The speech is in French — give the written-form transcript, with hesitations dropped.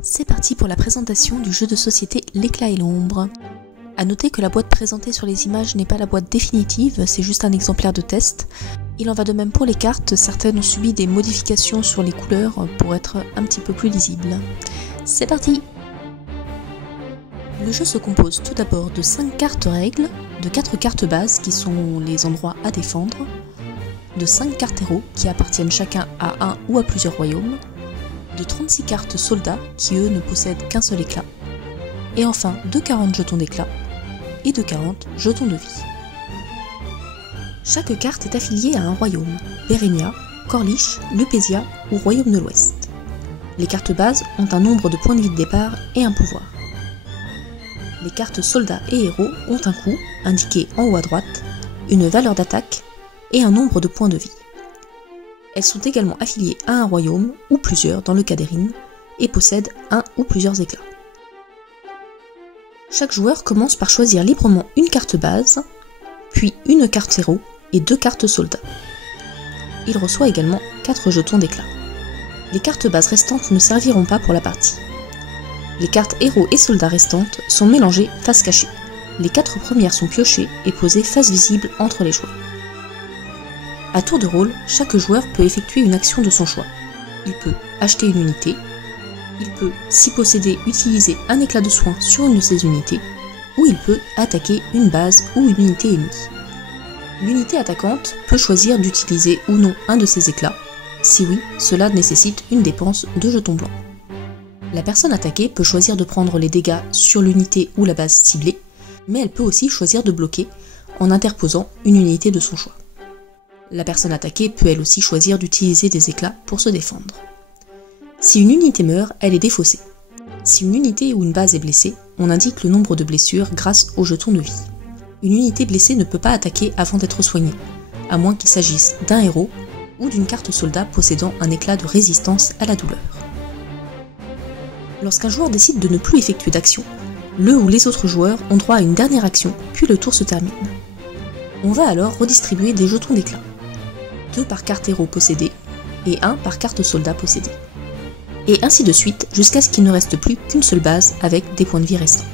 C'est parti pour la présentation du jeu de société L'éclat et l'ombre. A noter que la boîte présentée sur les images n'est pas la boîte définitive, c'est juste un exemplaire de test. Il en va de même pour les cartes, certaines ont subi des modifications sur les couleurs pour être un petit peu plus lisibles. C'est parti! Le jeu se compose tout d'abord de 5 cartes règles, de 4 cartes bases qui sont les endroits à défendre, de 5 cartes héros qui appartiennent chacun à un ou à plusieurs royaumes, de 36 cartes soldats qui eux ne possèdent qu'un seul éclat, et enfin de 40 jetons d'éclat et de 40 jetons de vie. Chaque carte est affiliée à un royaume, Berenia, Corlish, Lupesia ou Royaume de l'Ouest. Les cartes bases ont un nombre de points de vie de départ et un pouvoir. Les cartes soldats et héros ont un coût, indiqué en haut à droite, une valeur d'attaque et un nombre de points de vie. Elles sont également affiliées à un royaume, ou plusieurs dans le cas des Rines, et possèdent un ou plusieurs éclats. Chaque joueur commence par choisir librement une carte base, puis une carte héros et 2 cartes soldats. Il reçoit également 4 jetons d'éclat. Les cartes bases restantes ne serviront pas pour la partie. Les cartes héros et soldats restantes sont mélangées face cachée. Les 4 premières sont piochées et posées face visible entre les joueurs. À tour de rôle, chaque joueur peut effectuer une action de son choix. Il peut acheter une unité, il peut, si possédé, utiliser un éclat de soin sur une de ses unités, ou il peut attaquer une base ou une unité ennemie. L'unité attaquante peut choisir d'utiliser ou non un de ses éclats. Si oui, cela nécessite une dépense de jetons blancs. La personne attaquée peut choisir de prendre les dégâts sur l'unité ou la base ciblée, mais elle peut aussi choisir de bloquer en interposant une unité de son choix. La personne attaquée peut elle aussi choisir d'utiliser des éclats pour se défendre. Si une unité meurt, elle est défaussée. Si une unité ou une base est blessée, on indique le nombre de blessures grâce au jeton de vie. Une unité blessée ne peut pas attaquer avant d'être soignée, à moins qu'il s'agisse d'un héros ou d'une carte soldat possédant un éclat de résistance à la douleur. Lorsqu'un joueur décide de ne plus effectuer d'action, le ou les autres joueurs ont droit à une dernière action, puis le tour se termine. On va alors redistribuer des jetons d'éclat. 2 par carte héros possédée et 1 par carte soldat possédée. Et ainsi de suite jusqu'à ce qu'il ne reste plus qu'une seule base avec des points de vie restants.